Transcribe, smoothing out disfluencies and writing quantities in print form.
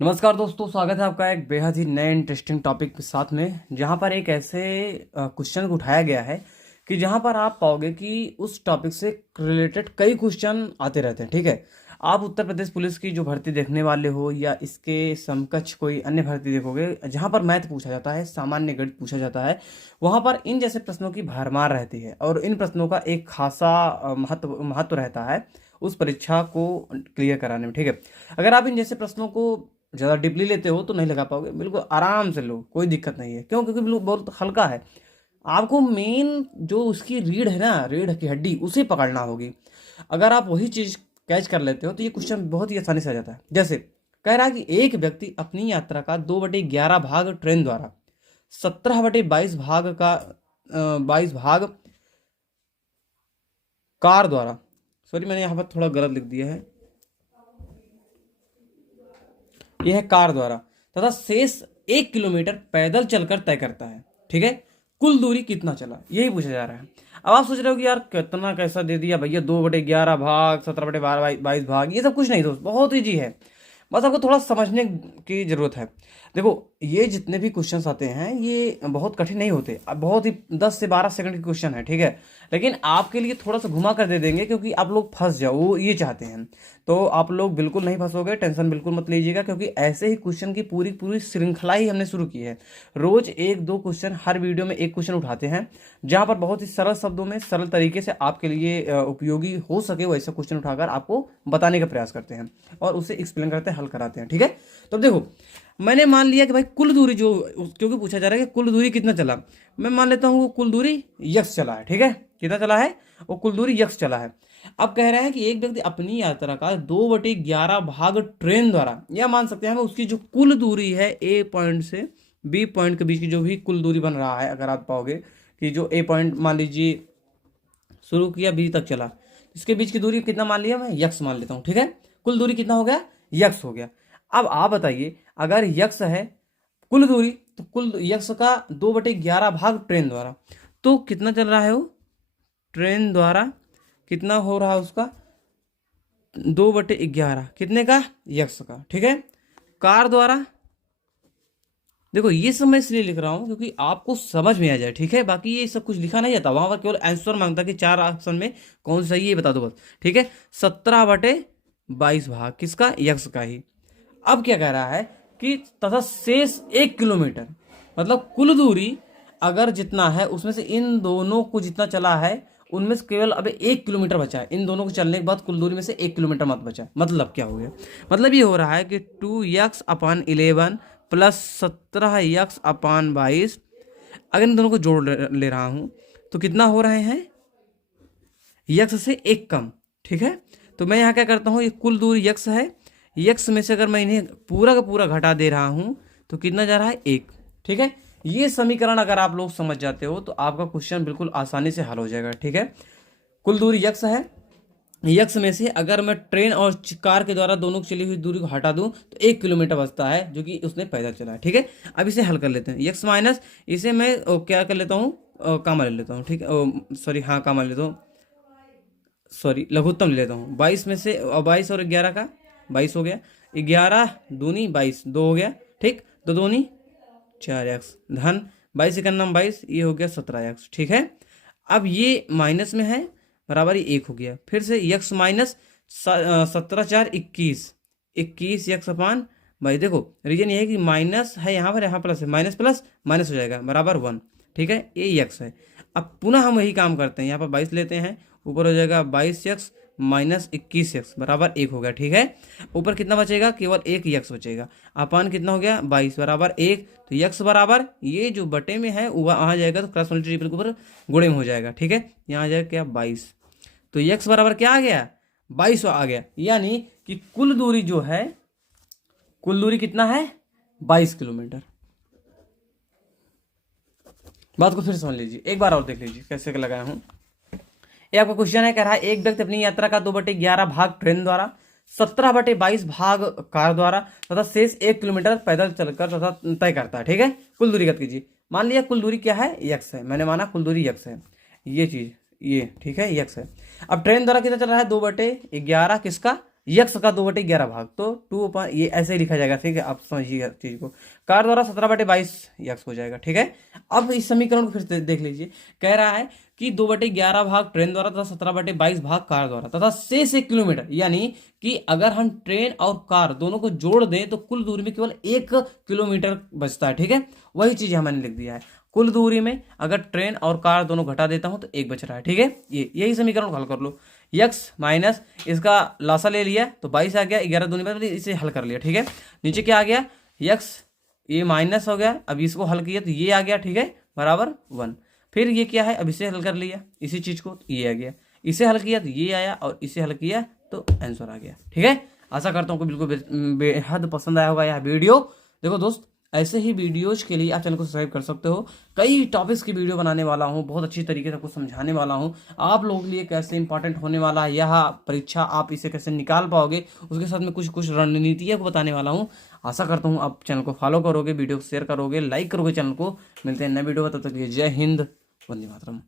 नमस्कार दोस्तों, स्वागत है आपका एक बेहद ही नए इंटरेस्टिंग टॉपिक के साथ में, जहां पर एक ऐसे क्वेश्चन को उठाया गया है कि जहां पर आप पाओगे कि उस टॉपिक से रिलेटेड कई क्वेश्चन आते रहते हैं। ठीक है, आप उत्तर प्रदेश पुलिस की जो भर्ती देखने वाले हो या इसके समकक्ष कोई अन्य भर्ती देखोगे जहां पर मैथ पूछा जाता है, सामान्य गणित पूछा जाता है, वहां पर इन जैसे प्रश्नों की भरमार रहती है और इन प्रश्नों का एक खासा महत्व महत्व रहता है उस परीक्षा को क्लियर कराने में। ठीक है, अगर आप इन जैसे प्रश्नों को ज़्यादा डीपली लेते हो तो नहीं लगा पाओगे। बिल्कुल आराम से लो, कोई दिक्कत नहीं है। क्यों? क्योंकि बिल्कुल बहुत हल्का है। आपको मेन जो उसकी रीढ़ है ना, रीढ़ की हड्डी, उसे पकड़ना होगी। अगर आप वही चीज़ कैच कर लेते हो तो ये क्वेश्चन बहुत ही आसानी से आ जाता है। जैसे कह रहा है कि एक व्यक्ति अपनी यात्रा का 2/11 भाग ट्रेन द्वारा, 17/22 भाग का 22 भाग कार द्वारा, सॉरी मैंने यहाँ पर थोड़ा गलत लिख दिया है, यह है कार द्वारा, तथा शेष 1 किलोमीटर पैदल चलकर तय करता है। ठीक है, कुल दूरी कितना चला, यही पूछा जा रहा है। अब आप सोच रहे हो कि यार कितना कैसा दे दिया भैया, 2/11 भाग, 17/22 भाग, ये सब कुछ नहीं दोस्त, बहुत ईजी है। बस आपको थोड़ा समझने की जरूरत है। देखो, ये जितने भी क्वेश्चंस आते हैं ये बहुत कठिन नहीं होते, अब बहुत ही 10 से 12 सेकंड के क्वेश्चन है। ठीक है, लेकिन आपके लिए थोड़ा सा घुमा कर दे देंगे क्योंकि आप लोग फंस जाओ, वो ये चाहते हैं। तो आप लोग बिल्कुल नहीं फंसोगे, टेंशन बिल्कुल मत लीजिएगा, क्योंकि ऐसे ही क्वेश्चन की पूरी पूरी श्रृंखला ही हमने शुरू की है। रोज एक दो क्वेश्चन, हर वीडियो में एक क्वेश्चन उठाते हैं, जहां पर बहुत ही सरल शब्दों में, सरल तरीके से आपके लिए उपयोगी हो सके वैसा क्वेश्चन उठाकर आपको बताने का प्रयास करते हैं और उसे एक्सप्लेन करते हैं, हल कराते हैं। ठीक है, तो देखो, मैंने मान लिया कि भाई कुल दूरी जो, क्योंकि पूछा जा रहा है कि कुल दूरी कितना चला, मैं मान लेता हूँ वो कुल दूरी यक्स चला है। ठीक है, कितना चला है? वो कुल दूरी यक्स चला है। अब कह रहे हैं कि एक व्यक्ति अपनी यात्रा का 2/11 भाग ट्रेन द्वारा, या मान सकते हैं हम उसकी जो कुल दूरी है ए पॉइंट से बी पॉइंट के बीच की जो भी कुल दूरी बन रहा है, अगर आप पाओगे कि जो ए पॉइंट मान लीजिए शुरू किया बी तक चला, इसके बीच की दूरी कितना मान लिया, मैं यक्स मान लेता हूँ। ठीक है, कुल दूरी कितना हो गया? यक्स हो गया। अब आप बताइए, अगर यक्स है कुल दूरी, तो कुल यक्स का 2/11 भाग ट्रेन द्वारा, तो कितना चल रहा है वो ट्रेन द्वारा, कितना हो रहा है उसका 2/11, कितने का? यक्स का। ठीक है, कार द्वारा, देखो ये सब मैं इसलिए लिख रहा हूं क्योंकि आपको समझ में आ जाए। ठीक है, बाकी ये सब कुछ लिखा नहीं जाता, वहां पर केवल आंसर मांगता कि 4 ऑप्शन में कौन सा सही है ये बता दो बस। ठीक है, 17/22 भाग किसका? यक्स का ही। अब क्या कह रहा है कि तथा शेष 1 किलोमीटर, मतलब कुल दूरी अगर जितना है उसमें से इन दोनों को जितना चला है उनमें से केवल अब 1 किलोमीटर बचा है। इन दोनों को चलने के बाद कुल दूरी में से 1 किलोमीटर मत बचा। मतलब क्या हो गया? मतलब ये हो रहा है कि 2x/11 प्लस 17x/22, अगर इन दोनों को जोड़ ले रहा हूं तो कितना हो रहे हैं? यक्स से एक कम। ठीक है, तो मैं यहाँ क्या करता हूँ, ये कुल दूरी यक्स है, यक्स में से अगर मैं इन्हें पूरा का पूरा घटा दे रहा हूँ तो कितना जा रहा है? 1। ठीक है, ये समीकरण अगर आप लोग समझ जाते हो तो आपका क्वेश्चन बिल्कुल आसानी से हल हो जाएगा। ठीक है, कुल दूरी यक्स है, यक्स में से अगर मैं ट्रेन और कार के द्वारा दोनों की चली हुई दूरी को हटा दूं तो 1 किलोमीटर बचता है जो कि उसने पैदल चला है। ठीक है, अब इसे हल कर लेते हैं। यक्स माइनस इसे मैं क्या कर लेता हूँ, कामा ले लेता हूँ। ठीक है, सॉरी, हाँ कामा ले लेता हूँ, सॉरी लघुत्तम ले लेता हूँ। 22 में से 22 और 11 का 22 हो गया, 11 दूनी 22, 2 हो गया। ठीक, 2 दूनी 4x धन 22 का नाम 22, ये हो गया 17x। ठीक है, अब ये माइनस में है, बराबर ही 1 हो गया। फिर से यक्स माइनस 17×4 = 21, 21 यक्स अपान भाई, देखो रीजन ये है कि माइनस है यहाँ पर, यहाँ प्लस है, माइनस प्लस माइनस हो जाएगा, बराबर 1। ठीक है, ये यक्स है। अब पुनः हम वही काम करते हैं, यहाँ पर 22 लेते हैं, ऊपर हो जाएगा 22x माइनस 21x बराबर 1 हो गया। ठीक है, ऊपर कितना बचेगा? केवल 1 यक्स बचेगा। अपान कितना हो गया? 22 बराबर 1, तो यक्स बराबर ये जो बटे में है वो आ जाएगा, तो क्रॉस मल्टीप्लाई के ऊपर गुणे में हो जाएगा। ठीक है, यहाँ आ जाएगा क्या? 22, तो यक्स बराबर क्या आ गया? 22 आ गया। यानी कि कुल दूरी जो है, कुल दूरी कितना है? 22 किलोमीटर। बात को फिर समझ लीजिए, एक बार और देख लीजिए कैसे लगाया हूं। ये आपका क्वेश्चन है, कह रहा है एक व्यक्ति अपनी यात्रा का 2/11 भाग ट्रेन द्वारा, 17/22 भाग कार द्वारा तथा शेष 1 किलोमीटर पैदल चलकर तथा तय करता है। ठीक है, कुल दूरी गत कीजिए। मान लिया कुल दूरी क्या है? यक्स है, मैंने माना कुल दूरी यक्स है, ये चीज ये। ठीक है, यक्स है। अब ट्रेन द्वारा कितना चल रहा है? 2/11 किसका? यक्स का 2/11 भाग, तो 2 ये ऐसे ही लिखा जाएगा, ठीक है, आप समझिए चीज को। कार द्वारा 17/22 यक्स हो जाएगा, ठीक है। अब इस समीकरण को फिर से देख लीजिए, कह रहा है कि 2/11 भाग ट्रेन द्वारा तथा 17/22 भाग कार द्वारा तथा शेष 1 किलोमीटर, यानी कि अगर हम ट्रेन और कार दोनों को जोड़ दें तो कुल दूरी में केवल 1 किलोमीटर बचता है, ठीक है। वही चीज मैंने लिख दिया है, कुल दूरी में अगर ट्रेन और कार दोनों घटा देता हूं तो 1 बच रहा है, ठीक है। यही समीकरण को हल कर लो। यक्स माइनस इसका लासा ले लिया तो 22 आ गया, 11 दूनी पर इसे हल कर लिया, ठीक है। नीचे क्या आ गया, यक्स ये माइनस हो गया, अब इसको हल किया तो ये आ गया, ठीक है, बराबर 1। फिर ये क्या है, अब इसे हल कर लिया इसी चीज को, तो ये आ गया, इसे हल किया तो ये आया, और इसे हल किया तो आंसर आ गया, ठीक है। आशा करता हूँ कि बिल्कुल बेहद पसंद आया होगा यह वीडियो। देखो दोस्त, ऐसे ही वीडियोज के लिए आप चैनल को सब्सक्राइब कर सकते हो। कई टॉपिक्स की वीडियो बनाने वाला हूँ, बहुत अच्छी तरीके से आपको समझाने वाला हूँ, आप लोगों के लिए कैसे इंपॉर्टेंट होने वाला है यह परीक्षा, आप इसे कैसे निकाल पाओगे, उसके साथ में कुछ कुछ रणनीतियाँ को बताने वाला हूँ। आशा करता हूँ आप चैनल को फॉलो करोगे, वीडियो को शेयर करोगे, लाइक करोगे चैनल को। मिलते हैं नए वीडियो में, तब तक के लिए जय हिंद, वंदे मातरम।